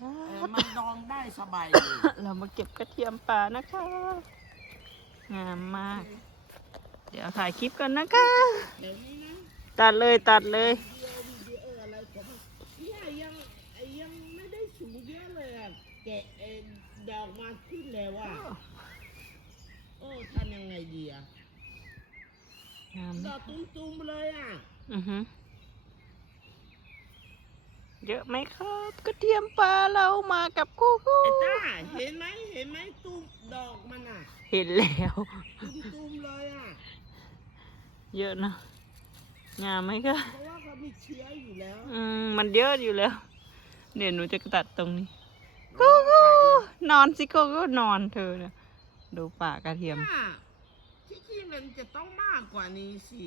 เออมันดองได้สบายเลย เรามาเก็บกระเทียมป่านะคะ งามมาก เดี๋ยวถ่ายคลิปกันนะคะเดี๋ยวนี้นะตัดเลยตัดเลยเดียววิดีโออะไรของมันเนี่ยยังยังไม่ได้สูงเยอะเลยอะแกะเอ่อดอกมาขึ้นแล้วอะโอ้ทำยังไงดีอะงามดอกตุ้มๆเลยอะ อือฮึ เยอะไหมครับกระเทียมป่าเรามากับคู่คู่ไอ้ต้าเห็นไหมเห็นไหมตุ้มดอกมันอะเห็นแล้ว ตุ้มๆเลยอะเยอะนะงามไหมคะเพราะว่าเขามีเชื้ออยู่แล้วอืมมันเยอะอยู่แล้วเดี๋ยวหนูจะตัดตรงนี้โอ้โหนอนสิโกก็นอนเธอเนี่ยดูป่ากระเทียมเนี่ยที่จริงมันจะต้องมากกว่านี้สิ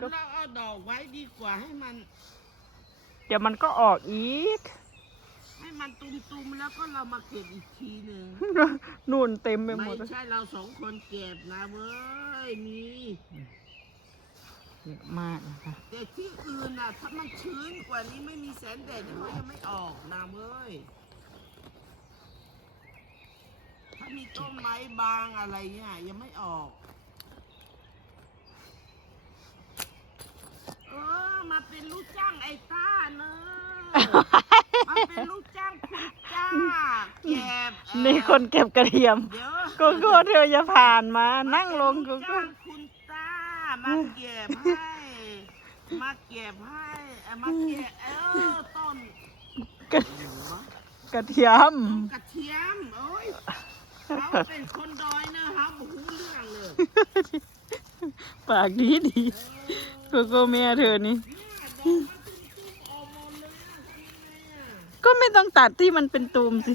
ก็ เราเอาดอกไว้ดีกว่าให้มัน เดี๋ยวมันก็ออกอีก ให้มันตุมๆแล้วก็เรามาเก็บอีกทีหนึ่งนู่นเต็มไปหมไม่ดเลยใช่เราสองคนเก็บนะเว้ยมีเยอะมากนะคะแต่ที่อื่นน่ะถ้ามันชื้นกว่านี้ไม่มีแสงแดดเขายังไม่ออกนะเว้ยถ้ามีต้นไม้บางอะไรเนี่ยยังไม่ออก เออมาเป็นลูกจ้างไอ้ต้าเนอะมาเป็นลูกจ้างคุณจ้าเก็บเอ่อนี่คนเก็บกระเทียมเดี๋ยวโกโก้เธออย่าผ่านมา นั่งลงโกลูกโก้จ้างคุณต้ามาเก็บให้ มาเก็บให้เอ่อมาเก็บเออต้นกระกระเทียม กระเทียมโอ้ยเขาเป็นคนดอยเนอะเขาบอกหูเรื่องเลยปากดีดี โกโก้แม่เธอนี่เนี่ยดอกมันตุ้มๆออกหมดเลยอะทำยังไงอะก็ไม่ต้องตัดที่มันเป็นตูมสิ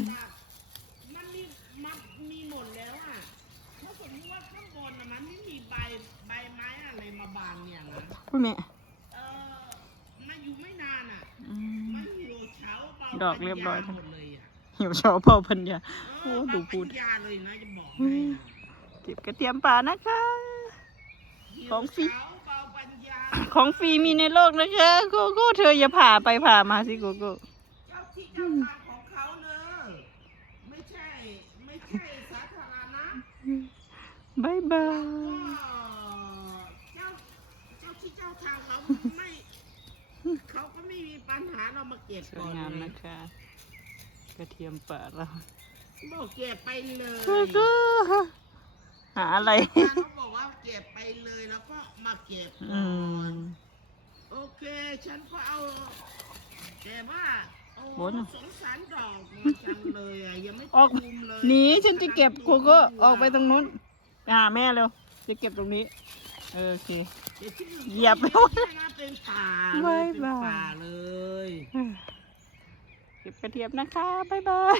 มันมีมันมีหมดแล้วอะถ้าสมมติว่าข้างบนน่ะมันไม่มีใบใบไม้อะไรมาบางเนี่ยนะพ่อแม่เออมันอยู่ไม่นานอะอืม มันอยู่เช้าเบาดอกเรียบร้อย ปัญญาหมดเลยอะหิวชอบพ่อพันยาเอโอ้อดูบางพูดปัญญาเลยนะจะบอกให้นะเก็บกระเทียมป่านะคะ ของฟรีเช้าเบาปัญญา ของฟรีมีในโลกนะคะโกโก้เธออย่าผ่าไปผ่ามาสิโกโก้เจ้าที่เจ้าทางของเขาเนอะไม่ใช่ ไม่ใช่สาธารณะบายบาก็ยเจ้าเจ้าที่เจ้าทางเขาไม่เขาก็ไม่มีปัญหาเรามาเก็บสวก่ยอนงามเลยนะคะ กระเทียมป่าเรา บอกเก็บไปเลย โกโก้ หาอะไร เขาบอกว่าเก็บไปเลยแล้วก็มาเก็บอืก่อนมโอเค ฉันก็เอาแต่ว่าโอ้โอ้ยสงสารดอกมันจังเลยอะยังไม่ออกตูมเลยหนีฉันจะเก็บโกโก้ออกไปตรงนู้นไปหาแม่เร็วจะเก็บตรงนี้เออโอเค เดี๋ยวที่อื่นเหยียบก็ไม่ใช่นะเป็นป่าเลบ๊ายยเป็นบาย ป่าเลย เก็บกระเทียมนะคะ บ๊ายบาย